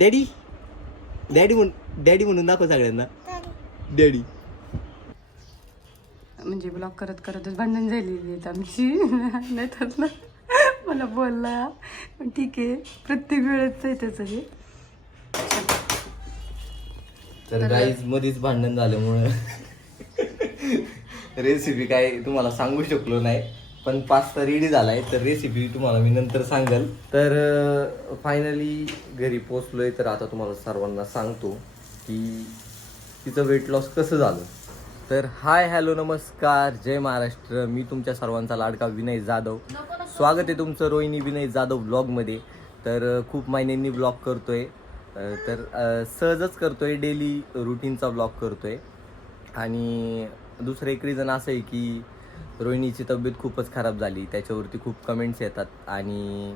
Daddy daddy म्हणून दाखव सगळ्यांना. डॅडी म्हणजे ब्लॉग करत करतच भांडण झालेली आहेत आमची. नाही तर ना मला बोलला, पण ठीक आहे, प्रत्येक वेळेच आहे त्याचं हे. तर गाईज मध्येच भांडण झाल्यामुळं रेसिपी काय तुम्हाला सांगू शकलो नाही, पण पास्ता रेडी झालाय. तर रेसिपी तुम्हाला मी नंतर सांगेल. तर फायनली घरी पोचलोय. तर आता तुम्हाला सर्वांना सांगतो की तिचं वेट लॉस कसं झालं. तर हाय हॅलो नमस्कार जय महाराष्ट्र. मी तुमच्या सर्वांचा लाडका विनय जाधव. स्वागत आहे तुमचं रोहिणी विनय जाधव ब्लॉगमध्ये. तर खूप महिन्यांनी ब्लॉग करतोय. तर सहजच करतोय, डेली रुटीनचा ब्लॉग करतोय. आणि दुसरं एक रिझन असं आहे की रोहिणीची तब्येत खूपच खराब झाली. त्याच्यावरती खूप कमेंट्स येतात आणि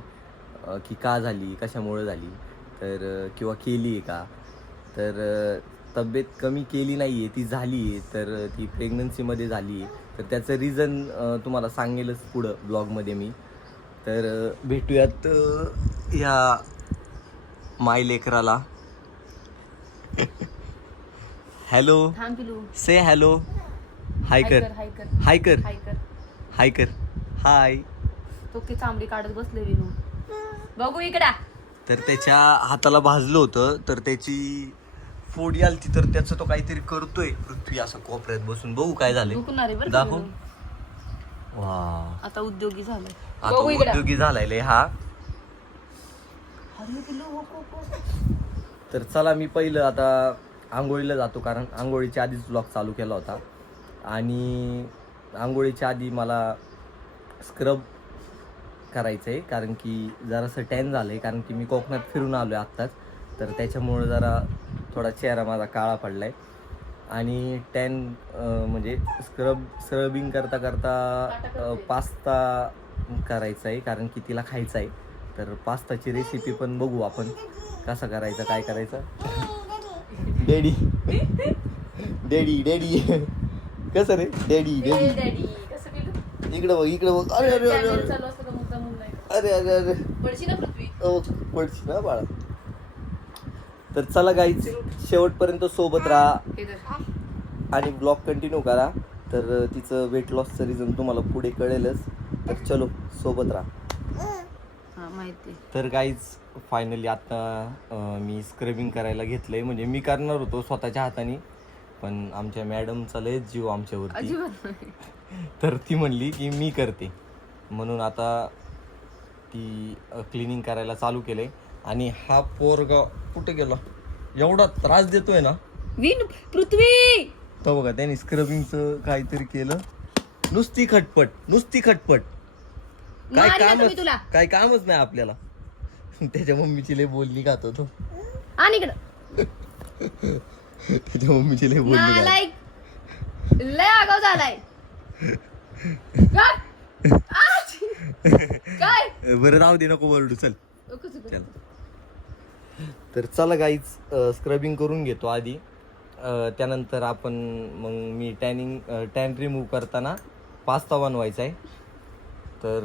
की का झाली, कशामुळे झाली, तर किंवा केली आहे का. तर तब्येत कमी केली नाही आहे, ती झाली आहे. तर ती प्रेग्नन्सीमध्ये झाली आहे. तर त्याचं रिझन तुम्हाला सांगेलच पुढं ब्लॉगमध्ये मी. तर भेटूयात ह्या माय लेकराला. हॅलो से हॅलो. हाय कर हाय कर हाय कर हाय. तो की चांबडी काढत बसले विनू. बघू इकडा. तर त्याच्या हाताला भाजलं होतं, तर त्याची फोडी आलती. तर त्याचं तो काहीतरी करतोय पृथ्वी असं कोपऱ्यात बसून. बघू काय झालंय, दाखव. वा, आता उद्योगी झालाय. आता उद्योगी झालाय हा. तर चला मी पहिलं आता आंघोळीला जातो, कारण आंघोळीच्या आधीच ब्लॉग चालू केला होता. आणि आंघोळीच्या आधी मला स्क्रब करायचं आहे, कारण की जरासं टॅन झालं आहे. कारण की मी कोकणात फिरून आलो आहे आत्ताच. तर त्याच्यामुळं जरा थोडा चेहरा माझा काळा पडला आहे. आणि टॅन म्हणजे स्क्रबिंग करता करता पास्ता करायचा आहे, कारण की तिला खायचा आहे. तर पास्ताची रेसिपी पण बघू आपण कसं करायचं, काय करायचं. डॅडी डॅडी डॅडी कसं रे डॅडी डॅडी इकडं बघ इकडं बघ. अरे अरे अरे अरे अरे अरे पडशी ना बाळा. तर चला गाईज, शेवटपर्यंत सोबत राहा आणि ब्लॉग कंटिन्यू करा. तर तिचं वेट लॉसचं रिझन तुम्हाला पुढे कळेलच. तर चलो सोबत राहा. तर गाईज फायनली आता मी स्क्रबिंग करायला घेतलंय. म्हणजे मी करणार होतो स्वतःच्या हाताने, पण आमच्या मॅडमचा लय जीव आमच्यावरती. तर ती म्हणली की मी करते, म्हणून आता ती क्लिनिंग करायला चालू केलंय. आणि हा पोरगा कुठे गेला, एवढा त्रास देतोय ना पृथ्वी. तो बघा, त्याने स्क्रबिंगचं काहीतरी केलं. नुसती खटपट काय कामच नाही आपल्याला. त्याच्या मम्मीची लय बोलली खात होतो. आणि इकडं त्याच्या मम्मीची लय बोलली लय आगाव झालाय. काय बरं राहू दे, नको बोलू, चल. तर चला गाईज, स्क्रबिंग करून घेतो आधी. त्यानंतर आपण मग मी टॅन रिमूव्ह करताना पास्ता बनवायचा आहे. तर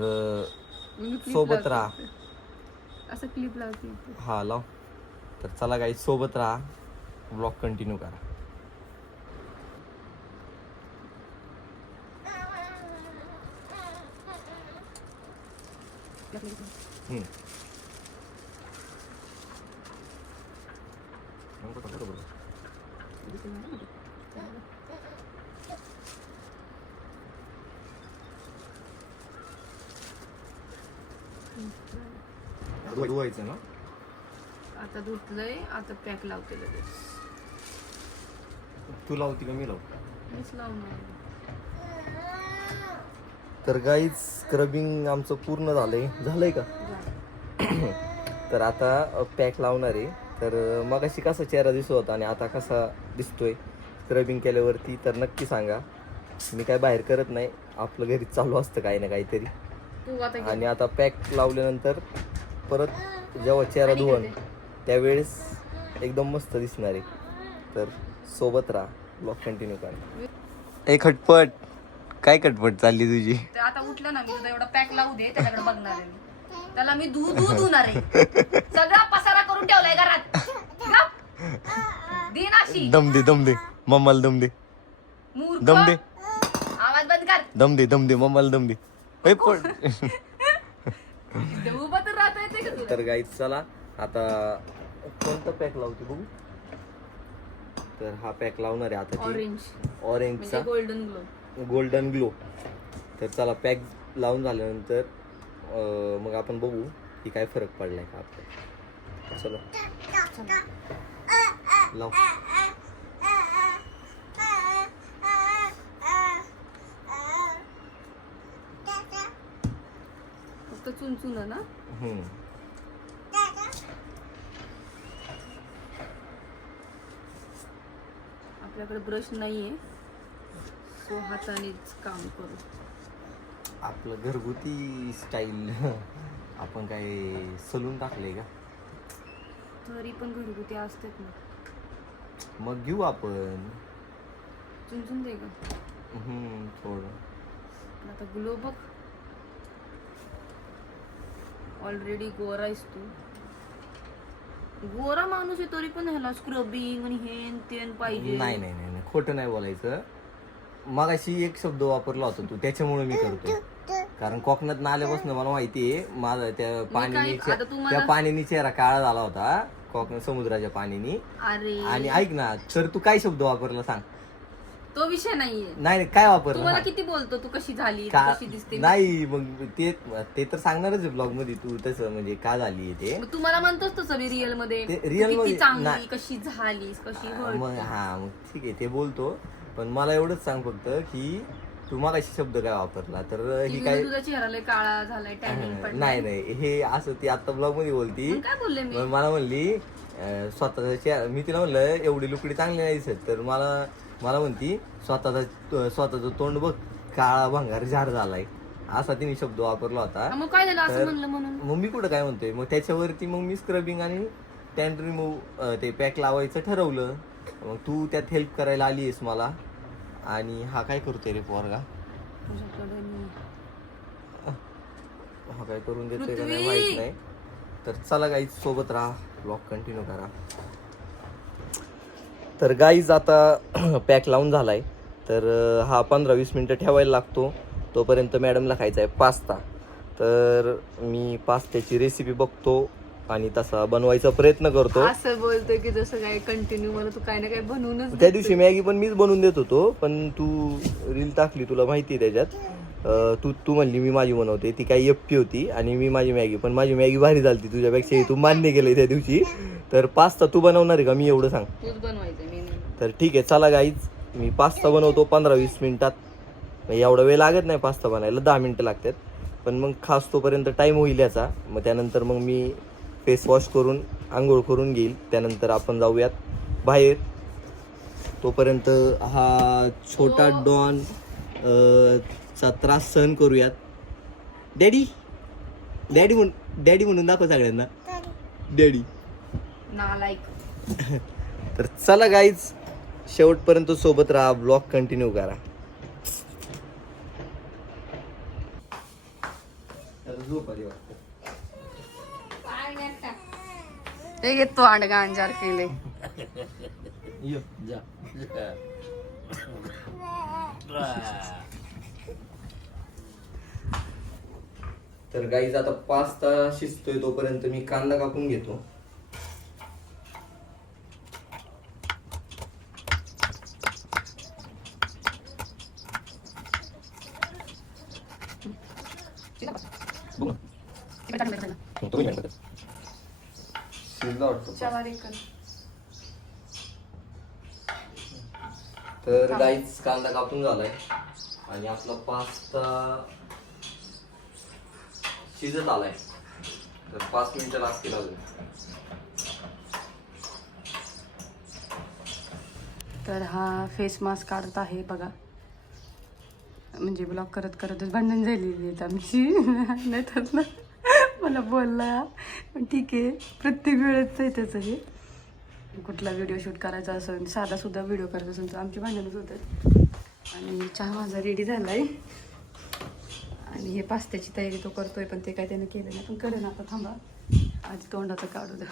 सोबत राहा. असं क्लिप लावते. हा लाव. तर चला गाईज, सोबत राहा, ब्लॉग कंटिन्यू करा. धुवायचं ना आता धुतलंय, आता पॅक लावते लगेच. तू लावती का मी लावू? मीच लावणार. तर गाईज, स्क्रबिंग आमचं पूर्ण झालंय का? तर आता पॅक लावणार आहे. तर मगाशी कसा चेहरा दिसत होता आणि आता कसा दिसतोय स्क्रबिंग केल्यावरती, तर नक्की सांगा. मी काय बाहेर करत नाही, आपलं घरी चालू असतं काही ना काहीतरी. आणि आता पॅक लावल्यानंतर परत जेव्हा चेहरा धुवून त्यावेळेस एकदम मस्त दिसणार आहे. तर सोबत राहा, ब्लॉग कंटिन्यू करा. एक खटपट, काय खटपट चालली तुझी? आता उठलं ना मी, तुझा एवढा पॅक लावू दे, त्याच्याकडे बघणार आहे मी. त्याला मी धुणार आहे. सगळा पसारा करून ठेवलाय घरात. कशी दम दे मम्माला दम दे मूर्ख दम दे आवाज बंद कर दम दे मम्माला दम दे ए, पण इथे उभं तर राहता येते का तुला तर गाईच चला आता कोणता पॅक लावते बघू. तर हा पॅक लावणार आहे आता ऑरेंज ऑरेंजचा म्हणजे गोल्डन ग्लो. Golden glow. तर चला पॅक लावून झाल्यानंतर मग आपण बघू की काय फरक पडलाय का आपल्याला. चलो लाव. फक्त चुनचुन ना. हम्म. आपल्याकडे ब्रश नाहीये सो हातानेच काम करू. आपलं घरगुती स्टाईल आपण काय सलून टाकले का. तरी पण घरगुती असतात ना. मग घेऊ आपण. चुनचुन दे का थोडं. पण आता ग्लो बघ ऑलरेडी गोरा आहेस तू. गोरा माणूस आहे तरी पण ह्याला स्क्रबिंग आणि हेन तेन पाहिजे. नाही खोटं नाही बोलायचं. मगाशी एक शब्द वापरला होता तू त्याच्यामुळे मी करतो. कारण कोकणात आल्यापासून मला माहितीये माझा त्या पाण्याने आता तुम्हाला- त्या पाण्याने चेहरा काळा झाला होता कोकण समुद्राच्या पाण्याने. अरे आणि ऐक ना तर तू काय शब्द वापरला सांग. तो विषय नाहीये. नाही काय वापरला तुम्हाला सांग. किती बोलतो तू कशी झाली तू का कशी दिसते. नाही मग ते तर सांगणारच आहे ब्लॉग मध्ये तू तसं म्हणजे का झाली ते. मग तुम्हाला म्हणतोस तसं मी रिअल मध्ये ते तू real किती मध्ये चांगली नाही. कशी झालीस कशी मग घडते. मग ठीक आहे ते बोलतो. पण मला एवढंच सांग फक्त की तू मगाशी शब्द काय वापरला तर ही ती काय. तुझा चेहरा लय काळा झालाय टॅनिंग पडलाय. नाही हे असं ती आता ब्लॉग मध्ये बोलती. मग काय बोलले मी. मग मला म्हणली स्वतःचा चेहरा. मी तिला म्हणलं एवढी लुकडी चांगली नाही दिसत. तर मला म्हणती स्वतःचं तोंड बघ काळा भंगार झार झालाय असा तिने शब्द वापरला होता. मग काय झालं असं तर- म्हणलं म्हणून. मग मी कुठं काय म्हणतोय. मग त्याच्यावरती मग मी स्क्रबिंग आणि टॅन रिमूव्ह ते पॅक लावायचं ठरवलं. मग तू त्यात हेल्प करायला आलीस मला. आणि हा काय करतोय रे पोरगा. तुझ्याकडे मी- हा काय करून देतोय का नाही पृथ्वी! माहित नाही. तर चला गाईज सोबत राहा ब्लॉग कंटिन्यू करा. तर गाईज आता पॅक लावून झालाय. तर हा 15-20 मिनटं ठेवायला लागतो. तोपर्यंत मॅडमला खायचा आहे पास्ता. तर मी पास्त्याची रेसिपी बघतो आणि तसा बनवायचा प्रयत्न करतो. असं बोलतोय की जसं काय कंटिन्यू मला तू काय ना काय बनवूनच त्या दिवशी मॅगी पण मीच बनवून देत होतो. पण तू रील टाकली तुला माहिती आहे त्याच्यात. तू म्हणली मी माझी बनवते. ती काही एफपी होती आणि मी माझी मॅगी. पण माझी मॅगी भारी झाली तुझ्यापेक्षा. तू मान्य केलंय त्या दिवशी. तर पास्ता तू बनवणार आहे का मी एवढं सांग. तूच बनवायचं मी नाही. तर ठीक आहे चला गाईज मी पास्ता बनवतो 15-20 मिनिटात. एवढा वेळ लागत नाही पास्ता बनायला 10 मिनिटं लागतात. पण मग खास तोपर्यंत टाईम होईल याचा. मग त्यानंतर मग मी फेस वॉश करून आंघोळ करून घेईल. त्यानंतर आपण जाऊयात बाहेर. तोपर्यंत हा छोटा डॉन चा त्रास सहन करूयात. डॅडी म्हणून दाखव सगळ्यांना डॅडी. नालायक. तर चला गाईज शेवटपर्यंत सोबत राहा. ब्लॉग कंटिन्यू करा. हे घे तू अंडगा अंजार केले. तर गाईज आता पास्ता शिजतोय तोपर्यंत मी कांदा कापून घेतो. तर गाईज कांदा कापून झालाय आणि आपला पास्ता शिजत आलाय. तर 5 मिनिटं लागतील अजून. तर हा फेस मास्क काढत आहे बघा. म्हणजे ब्लॉग करत करतच भांडण झालेली आहेत आमची. नाही तर ना मला बोलला. पण ठीक आहे प्रत्येक वेळेच आहे त्याचं हे. कुठला व्हिडिओ शूट करायचा असेल साधा सुद्धा व्हिडिओ करायचा असेल तर आमची भांडणच होतात. आणि चहा माझा रेडी झाला आहे. आणि हे पास्त्याची तयारी तो करतोय पण ते काय त्याने केलं नाही. पण करेन आता थांबा. आधी तोंडाचं काढू द्या.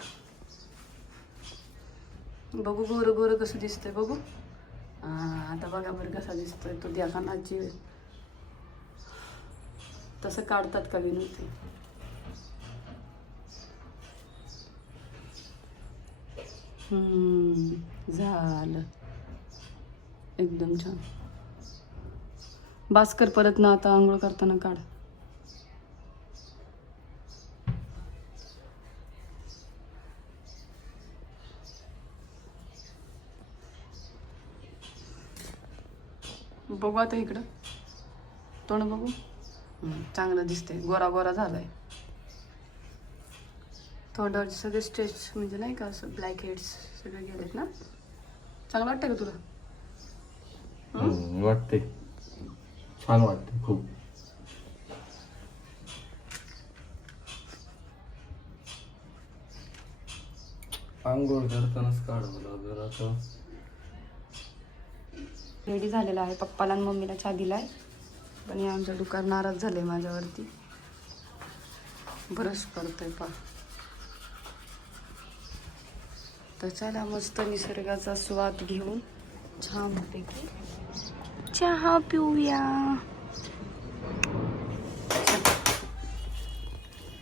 बघू गोरं गोरं कसं दिसतंय बघू. आता बघा बरं कसा दिसतोय तो द्या कानाची. तसं काढतात का विनू ते. झालं एकदम छान. भास्कर परत ना आता आंघोळ करताना काढ. बघू आता इकडं तोंड बघू. चांगलं दिसतंय. गोरा गोरा झालाय. तोंडावर सगळे स्ट्रेच म्हणजे नाही का असं ब्लॅक हेड्स सगळे गेलेत ना. चांगलं वाटतंय का तुला? वाटते छान वाटते खूप. आंघोळ करतानाच काढावं लागेल आता. रेडी झालेला आहे. पप्पाला आणि मम्मीला चहा दिलाय. पण हे आमचं दुकान नाराज झालंय माझ्यावरती. ब्रश करतोय पा. तर चला मस्त निसर्गाचा स्वाद घेऊन छानपैकी चहा पिऊया.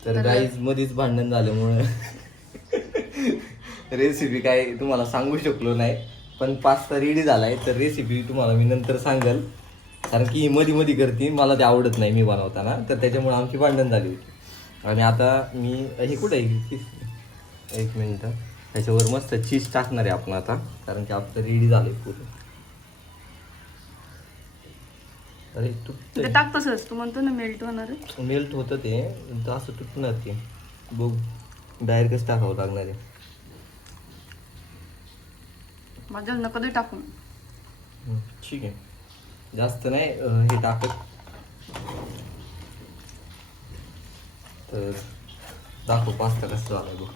तर गाईज मध्येच भांडण झाल्यामुळे रेसिपी काय तुम्हाला सांगू शकलो नाही. पण पास्ता रेडी झालाय. तर रेसिपी तुम्हाला मी नंतर सांगेल. कारण की मध्ये मध्ये करते, मला ते आवडत नाही मी बनवताना. तर त्याच्यामुळे आमची भांडण झाली होती. आणि आता मी हे कुठं आहे, एक मिनिट, त्याच्यावर मस्त चीज टाकणार आहे आपण आता. कारण की आपलं रेडी झालंय पूर्ण. अरे ते टाक तसंच. तू म्हणतो ना मेल्ट होणार आहे. मेल्ट होतं ते असं तुटणार ते. बघ डायरेक्ट कसं टाकावं लागणार आहे. माझ्या नका दे टाकून. ठीक आहे. जास्त नाही हे टाकत. तर दाखव पास्ता कसं झालाय बघ.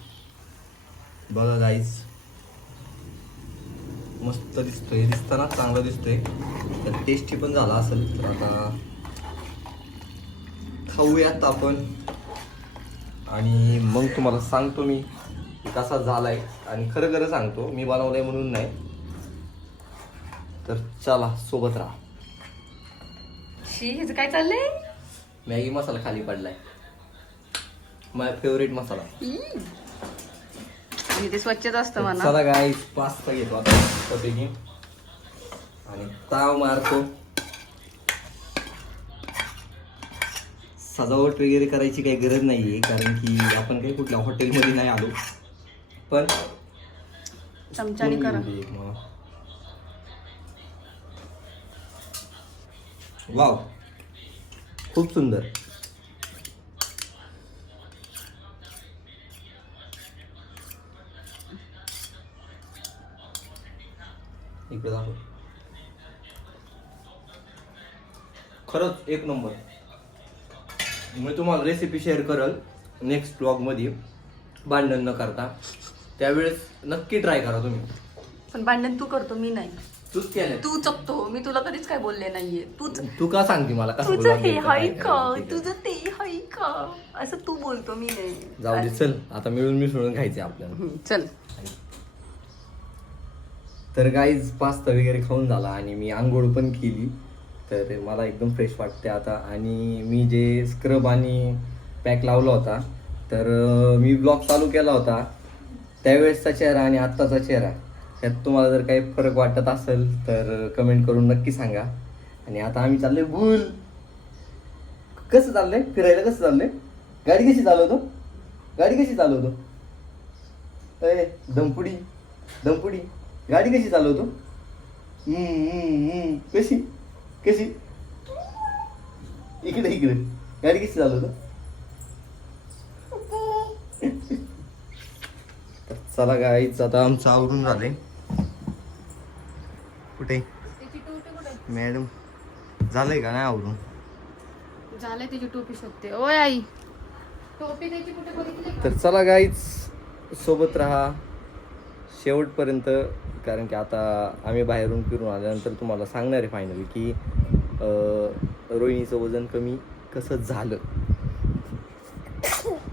बघा गाईज मस्त दिसतोय. दिसताना चांगला दिसतोय. तर टेस्टी पण झाला असेल. तर आता खाऊयात आपण. आणि मग तुम्हाला सांगतो मी कसा झालाय. आणि खरं खरं सांगतो, मी बनवलाय म्हणून नाही. तर चला सोबत राहा. शी ह्याचं काय चाललंय. मॅगी मसाला खाली पडलाय. माय फेवरेट मसाला. आणि ते स्वच्छच असतं म्हणा. चला गाईस पास्ता घेतो आता मस्तपैकी आणि ताव मारतो. सजावट वगैरे करायची काही गरज नाहीये. कारण की आपण काही कुठल्या हॉटेलमध्ये नाही आलो. पण चमच्याने करा. वाव खूप सुंदर. इकडे दाखव. खरंच एक नंबर. मी तुम्हाला रेसिपी शेअर करल नेक्स्ट ब्लॉग मध्ये भांडण न करता. त्यावेळेस नक्की ट्राय करा तुम्ही. पण भांडण तू करतो मी नाही. तूच केलं. तू चकतो. मी तुला कधीच काय बोलले नाहीये. तू का सांगते मला कसं तुझं बोलावं हे लागेल, हाय काय का करायचं, तुझं ते हाय का असं तू बोलतो मी नाही. जाऊ दे चल आता मिळून मिसळून खायचे आपल्याला. चल. तर गाईज पास्ता वगैरे खाऊन झाला आणि मी आंघोळ पण केली. तर मला एकदम फ्रेश वाटते आता. आणि मी जे स्क्रब आणि पॅक लावला होता, तर मी ब्लॉग चालू केला होता त्यावेळेसचा चेहरा आणि आत्ताचा चेहरा त्यात तुम्हाला जर काही फरक वाटत असेल तर कमेंट करून नक्की सांगा. आणि आता आम्ही चाललोय बुल. कसं चाललंय फिरायला, कसं चाललंय, गाडी कशी चालवतो, गाडी कशी चालवतो, अरे दमपुडी दमपुडी गाडी कशी चालवतो, कशी कशी, इकडे इकडे गाडी कशी चालवतो. चला गाईच आता आमचं आवरून झालंय. कुठे मॅडम झालंय का नाही आवरून. झालंय त्याची टोपी शोधते. ओय आई टोपी त्याची कुठे बघितली. तर चला गाईच सोबत राहा शेवटपर्यंत. कारण की आता आम्ही बाहेरून फिरून आल्यानंतर तुम्हाला सांगणार आहे फायनली की रोहिणीचं वजन कमी कसं झालं.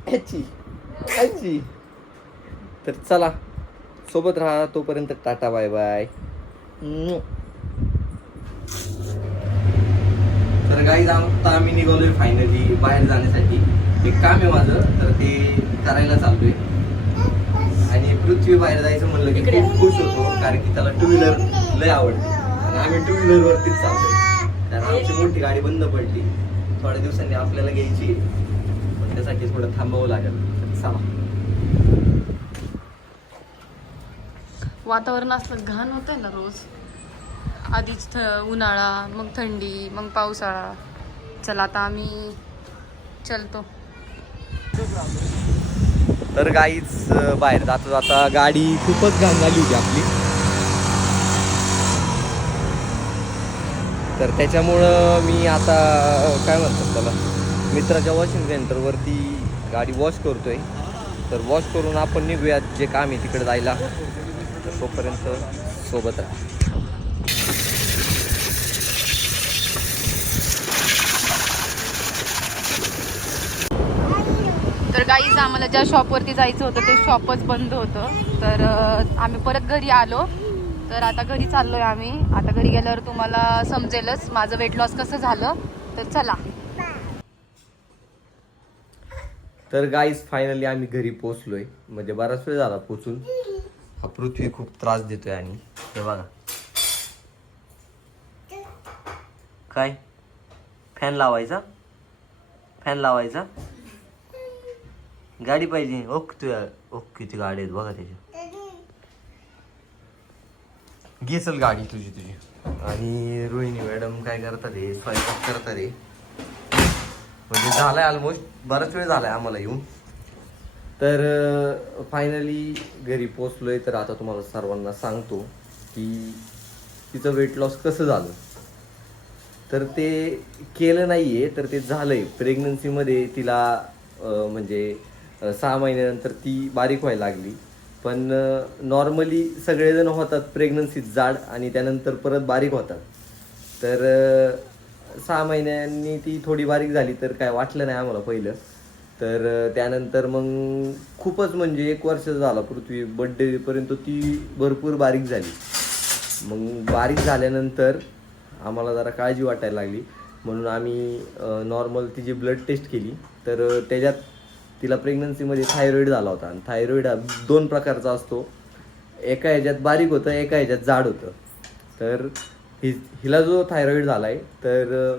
ह्याची तर चला सोबत राहा. तोपर्यंत टाटा बाय बाय. तर गाईज आता आम्ही निघालोय फायनली बाहेर जाण्यासाठी. एक काम आहे माझं, तर ते करायला चाललोय. आणि पृथ्वी बाहेर जायचं म्हणलं की खूप खुश होतो, कारण की त्याला टू व्हीलर लय आवडते आणि आम्ही टू व्हीलर वरतीच चाललोय. कारण आमची मोठी गाडी बंद पडली, थोड्या दिवसांनी आपल्याला घ्यायची, पण त्यासाठी थोडं थांबावं लागेल. चला. वातावरण असलं घाण होतंय ना रोज. आधीच उन्हाळा, मग थंडी, मग पावसाळा. चला आता आम्ही चलतो. तर गाईच बाहेर जाता जाता गाडी खूपच घाण झाली होती आपली, तर त्याच्यामुळं मी आता काय म्हणतात त्याला, मित्राच्या वॉशिंग सेंटरवरती गाडी वॉश करतोय. तर वॉश करून आपण निघूयात, जे काम आहे तिकडे जायला. तर तोपर्यंत सोबत राहा. तर गाईज आम्हाला ज्या शॉपवरती जायचं होतं ते शॉपच बंद होतं. तर आम्ही परत घरी आलो. तर आता घरी चाललोय आम्ही. आता घरी गेल्यावर तुम्हाला समजेलच माझं वेट लॉस कसं झालं. तर चला. तर गाईज फायनली आम्ही घरी पोहोचलोय, म्हणजे बराच वेळ झाला पोचून. हा पृथ्वी खूप त्रास देतोय. आणि हे बघा काय, फॅन लावायचा, फॅन लावायचा, गाडी पाहिजे. ओके किती गाडी आहेत बघा त्याच्या. घे चल गाडी तुझी. आणि रोहिणी मॅडम काय करतात रे, स्वयंपाक करतात रे. म्हणजे झालाय ऑलमोस्ट, बराच वेळ झालाय आम्हाला येऊन. तर फायनली घरी पोचलोय. तर आता तुम्हाला सर्वांना सांगतो की तिचं वेट लॉस कसं झालं. तर ते केलं नाहीये, तर ते झालंय. प्रेग्नन्सीमध्ये तिला म्हणजे 6 महिन्यानंतर ती बारीक व्हायला लागली. पण नॉर्मली सगळेजण होतात प्रेग्नन्सीत जाड आणि त्यानंतर परत बारीक होतात. तर 6 महिन्यांनी ती थोडी बारीक झाली, तर काय वाटलं नाही आम्हाला पहिलं. तर त्यानंतर मग खूपच म्हणजे 1 वर्ष झाला पृथ्वी बड्डेपर्यंत ती भरपूर बारीक झाली. मग बारीक झाल्यानंतर आम्हाला जरा काळजी वाटायला लागली, म्हणून आम्ही नॉर्मल तिची ब्लड टेस्ट केली. तर त्याच्यात तिला प्रेग्नन्सीमध्ये थायरॉईड झाला होता. आणि थायरॉईड हा 2 प्रकारचा असतो, एका ह्याच्यात बारीक होतं, एका ह्याच्यात जाड होतं. तर हिला जो थायरॉईड झाला आहे, तर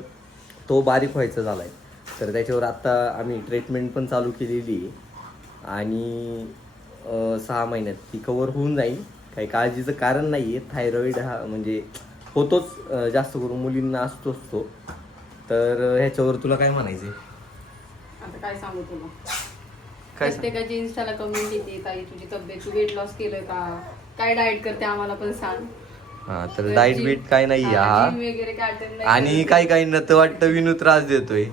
तो बारीक व्हायचा झाला आहे. तर त्याच्यावर आत्ता आम्ही ट्रीटमेंट पण चालू केलेली आहे. आणि 6 महिन्यात ती कवर होऊन जाईल, काही काळजीचं कारण नाही आहे. थायरॉईड हा म्हणजे होतोच, जास्त करून मुलींना असतोच तो. तर ह्याच्यावर तुला काय म्हणायचं? आता काय सांगू तुला, काय प्रत्येकाची इन्स्टाला कमेंट येते, ताई तुझी तब्येत, तू वेट लॉस केलं का, काय डाएट करते आम्हाला पण सांग. हा, तर डाएट बीट काय नाही हा. जिम वगैरे काय attend नाही आणि करत. काही न तर वाटतं विनू त्रास देतोय.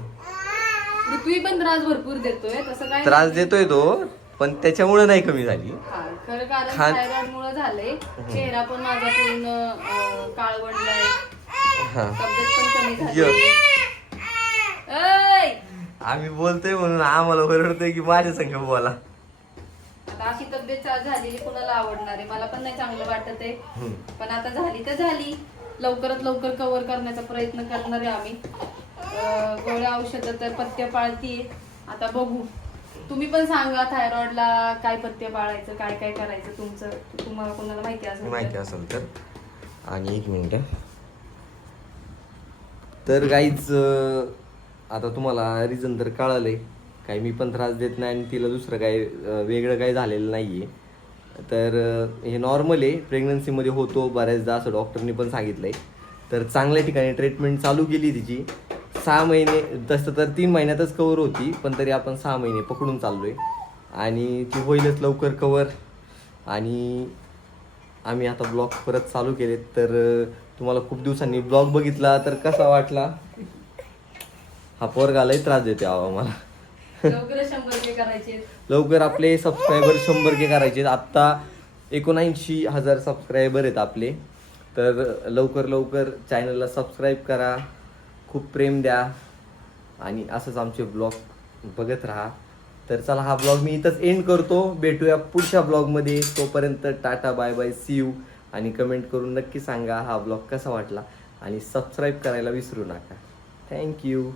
पृथ्वी पण त्रास भरपूर देतोय, तसं काय त्रास नाही. देतोय तो, पण त्याच्यामुळे नाही कमी झाली. हा, खरं कारण खान- थायरॉइड मुळे झालंय. चेहरा पण माझा पूर्ण काळवंडलाय, हा. तब्येत पण कमी यो. झाली. ऐ! आम्ही बोलतोय म्हणून आम्हाला ओरडतोय की माझ्या संग बोला. आता अशी तब्येत झालेली कुणाला आवडणार आहे? मला पण नाही चांगलं वाटत आहे. पण आता झाली तर झाली. लवकरात लवकर कव्हर करण्याचा प्रयत्न करणार आहे आम्ही. गोळ्या औषधं तर पथ्य पाळतीये. आता बघू. तुम्ही पण सांगा थायरॉइडला काय पथ्य पाळायचं, काय काय करायचं तुमचं, तुम्हाला कोणाला माहिती असेल तर. आणि 1 मिनिट. तर गाईच आता तुम्हाला रिझन तर कळालंय, काही मी पण त्रास देत नाही आणि तिला दुसरं काही वेगळं काही झालेलं नाही आहे. तर हे नॉर्मल आहे, प्रेग्नन्सीमध्ये होतो बऱ्याचदा, असं डॉक्टरनी पण सांगितलं आहे. तर चांगल्या ठिकाणी ट्रीटमेंट चालू केली तिची. 6 महिने, तसं तर 3 महिन्यातच कवर होती, पण तरी आपण 6 महिने पकडून चाललो आहे. आणि ती होईलच लवकर कवर. आणि आम्ही आता ब्लॉग परत चालू केलेत. तर तुम्हाला खूप दिवसांनी ब्लॉग बघितला तर कसा वाटला? हा पोरगा लय त्रास देते आम्हाला. लवकर 100K करायचे. लवकर आपले सबस्क्रायबर 100K करायचे. आत्ता 79,000 सबस्क्रायबर आहेत आपले. तर लवकर लवकर चॅनलला सबस्क्राईब करा, खूप प्रेम द्या आणि असंच आमचे ब्लॉग बघत राहा. तर चला हा ब्लॉग मी इथंच एंड करतो. भेटूया पुढच्या ब्लॉगमध्ये. तोपर्यंत tata bye bye see you. आणि कमेंट करून नक्की सांगा हा ब्लॉग कसा वाटला आणि सबस्क्राईब करायला विसरू नका. थँक्यू.